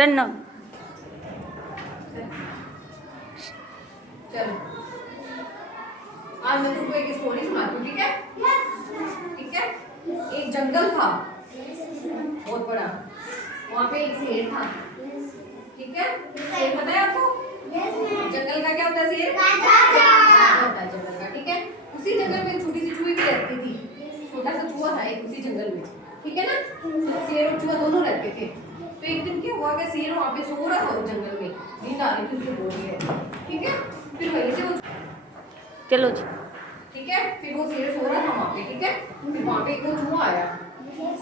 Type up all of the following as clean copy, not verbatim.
Done. चलो आज मैं तुमको एक स्टोरी सुनाती हूँ, ठीक है? ठीक है। एक जंगल था बहुत बड़ा, वहाँ पे एक शेर था, ठीक है? शेर पता है आपको? जंगल का क्या होता है? शेर होता है जंगल का, ठीक है? उसी जंगल में छोटी सी चूही भी रहती थी, छोटा सा चूहा था एक उसी जंगल में, ठीक है ना? तो शेर और चूहा दोनों रहते थे। तो एक दिन क्या हुआ कि शेर वहाँ पे सो रहा था उस जंगल में, नींद आ रही थी उसको बहुत है, ठीक है? फिर वहीं से वो चलो जी। ठीक है, फिर वो शेर सो रहा था वहाँ पे, ठीक है? फिर वहाँ पे एक वो चूहा आया,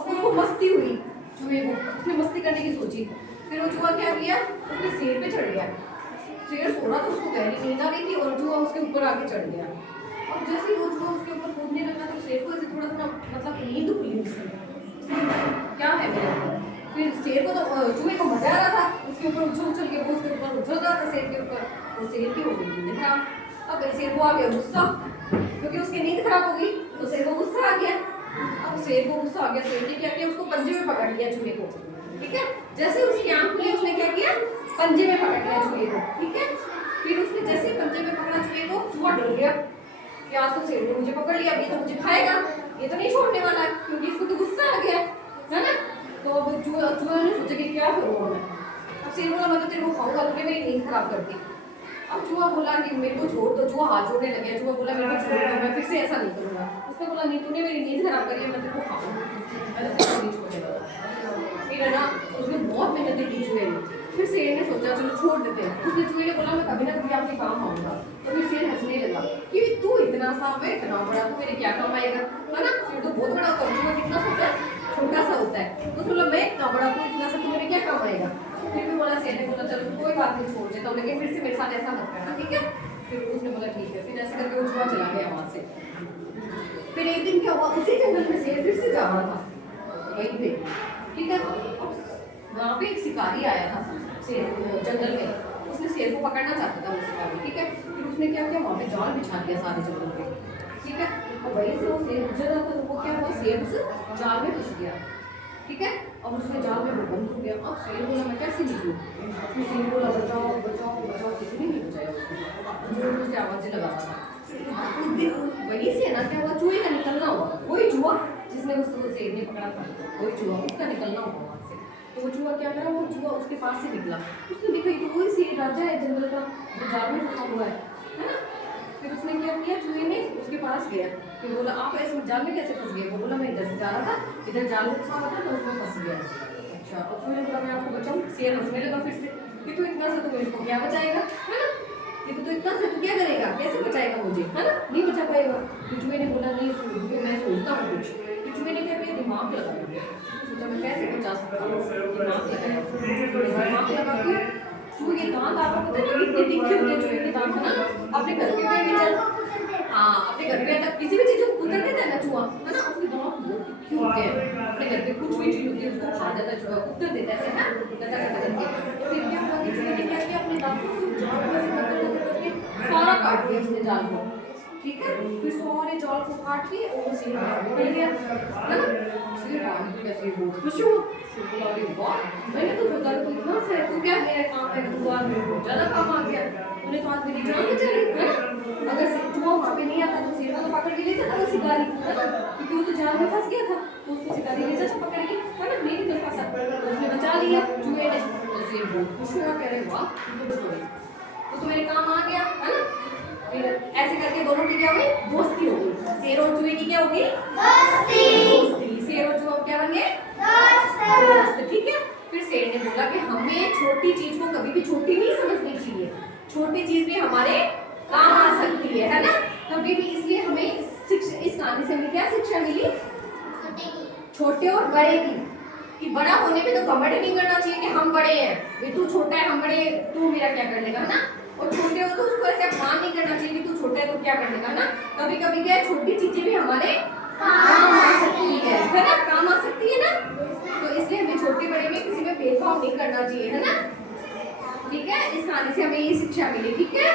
उसको मस्ती हुई, चूहे को उसने मस्ती करने की सोची। फिर वो चूहा क्या किया, उसने शेर पे चढ़ गया। शेर सो रहा था, उसको गहरी नींद आ रही थी और चूहा उसके ऊपर आके चढ़ गया। और जैसे ही वो चूहा उसके ऊपर कूदने लगा तो शेर को ऐसे थोड़ा थोड़ा मतलब नींद खुली उसकी, क्या है मेरे ऊपर। फिर शेर को तो चूहे को मजा आ रहा था, उसके ऊपर उछल उछल के वो उसके ऊपर उछल रहा था शेर के ऊपर, वो शेर की हो गई नींद खराब। अब शेर को आ गया गुस्सा, क्योंकि उसकी नींद खराब हो गई, तो शेर को गुस्सा आ गया। अब शेर को गुस्सा आ गया, शेर ने क्या किया, उसको पंजे में पकड़ लिया चूहे को, ठीक है? जैसे उसकी आंख खुली उसने क्या किया, पंजे में पकड़ लिया चूहे को, ठीक है? फिर उसने जैसे पंजे में पकड़ा चूहे को, चूहा डर गया कि आज तो शेर ने मुझे पकड़ लिया, ये तो मुझे खाएगा, ये तो नहीं छोड़ने वाला है, क्योंकि इसको तो गुस्सा आ गया है ना? तो अब चूहा ने सोचा कि क्या करूँ मैं। अब शेर बोला मैं तो तेरे को खाऊंगा, तूने मेरी नींद खराब कर दी। अब चूहा बोला कि मेरे को छोड़ दो, चूहा हाथ जोड़ने लगे, चूहा बोला मेरे को छोड़ दो, मैं फिर से ऐसा नहीं करूँगा। उसने बोला नहीं, तूने मेरी नींद खराब करी है, मैं तेरे को खाऊंगा, मैं तो नहीं छोड़ेगा। फिर है ना, उसने बहुत मेहनत की चूहे ने। फिर शेर ने सोचा चलो छोड़ देते हैं, उसने चूहे ने बोला मैं कभी ना कभी आपके काम आऊंगा। तो फिर शेर हंसने लगा कि तू इतना सा, मैं इतना बड़ा, तू मेरे क्या काम आएगा, है ना? शेर तो बहुत बड़ा होता है, चूहा कितना छोटा सा होता है। तो उसने बोला मैं इतना बड़ा, तू इतना सा, तू मेरे क्या काम आएगा। फिर भी बोला, शेर ने बोला चलो कोई बात नहीं, छोड़ देता हूँ, लेकिन फिर से मेरे साथ ऐसा मत करना, ठीक है? फिर उसने बोला ठीक है। फिर ऐसे करके वो चूहा चला गया वहाँ से। फिर एक दिन क्या हुआ, उसी जंगल में शेर फिर से जा रहा था कहीं पे, ठीक है? वहाँ पे एक शिकारी आया था शेर जंगल में, उसने शेर को पकड़ना चाहता था वो शिकारी, ठीक है? फिर उसने क्या किया, वहाँ पे जाल बिछा दिया सारे जंगल पे, ठीक है? और वहीं से वो शेर गुजर रहा था, तो वो क्या हुआ, शेर उस जाल में फंस गया, ठीक है? और उसने जाल में वो बंद हो गया। अब शेर बोला मैं कैसे निकलूँ? फिर शेर बोला बचाओ बचाओ बचाओ, किसी ने नहीं बचाया उसको, जोर से आवाज़ें लगा रहा था। वहीं से ना क्या हुआ, चूहे का निकलना हुआ, वही चूहा जिसने उसको शेर ने पकड़ा था, वही चूहा, उसका निकलना हुआ वहाँ से। तो वो चूहा क्या करा, वो चूहा उसके पास से निकला, उसने देखा ये तो वही शेर राजा है जंगल का, जो जाल में फंसा हुआ है ना? फिर उसने क्या किया, चूहे ने उसके पास गया, फिर बोला आप ऐसे जाल में कैसे फंस गए? वो बोला मैं इधर से जा रहा था, इधर जाल में फंसा हुआ था तो उसमें फंस गया। अच्छा, तो चूहे ने बोला मैं आपको बचाऊँ? शेर हंसने लगा फिर से कि तू इतना सा, तो मेरे को क्या बचाएगा, है ना? ये तो इतना से तू क्या करेगा, कैसे बचाएगा मुझे, है ना? नहीं बचा पाएगा। फिर चूहे ने बोला नहीं, मैं सोचता हूँ कुछ। फिर चूहे ने क्या किया, दिमाग लगाया, सोचा मैं कैसे बचा सकता हूँ, दिमाग लगाया, दिमाग लगा के चूहे के दांत आपको पता है कितने तीखे होते हैं चूहे के दांत, है ना? अपने घर पे भी चल, हाँ अपने घर पे तक किसी भी चीज को कुतर देता है ना चूहा, है ना? उसके दांत बहुत तीखे होते हैं, अपने घर पे कुछ भी चीज होती है उसको खा जाता है चूहा, कुतर देता है ऐसे ना, गदा गदा करके। तो फिर क्या हुआ कि चूहे ने क्या किया, अपने दांतों से जाल को ऐसे करके सारा काट दिया उसने जाल को, ठीक है? फिर सारे जाल को काट के और उसे निकल गया, है ना? शेर बाहर निकल गया, शेर बहुत खुश हुआ, शेर बोला अरे वाह, मैंने तो सोचा तू इतना से, तू क्या मेरा काम है, तू आज मेरे को ज्यादा काम आ गया, तूने तो आज मेरी जान बचा ली, है ना? अगर चूहा वहाँ पे नहीं आता तो शेर को तो पकड़ के लेता था वो शिकारी, है ना? क्योंकि वो तो जाल में फंस गया था, तो उसको शिकारी ले जाता पकड़ के, है ना? नहीं निकल फंसा, तो उसने बचा लिया चूहे ने, तो शेर बहुत खुश हुआ, कह रहे वाह तू तो बच गई, तो तुम्हारे काम आ गया, है ना? फिर ऐसे करके दोनों की क्या हुई, दोस्ती हो गई, शेर और चूहे की क्या हो गई, दोस्ती। शेर और चूहा क्या बन गए, दोस्त, ठीक है? फिर शेर ने बोला कि हमें छोटी चीज को कभी भी छोटी नहीं समझनी चाहिए, छोटी चीज भी हमारे काम आ सकती है ना? कभी भी, इसलिए हमें इस कहानी से हमें क्या शिक्षा मिली, छोटे और बड़े की, कि बड़ा होने पे तो घमंड नहीं करना चाहिए कि हम बड़े हैं, भाई तू छोटा है हम बड़े, तू मेरा क्या कर लेगा, है ना? और छोटे हो तो उसको ऐसे अपमान नहीं करना चाहिए कि तू छोटा है तो क्या कर लेगा, ना? कभी कभी क्या छोटी चीजें भी हमारे काम आ सकती है ना? काम आ सकती है ना? तो इसलिए हमें छोटे बड़े में किसी में भेदभाव नहीं करना चाहिए, है ना? ठीक है, इस कहानी से हमें ये शिक्षा मिली, ठीक है?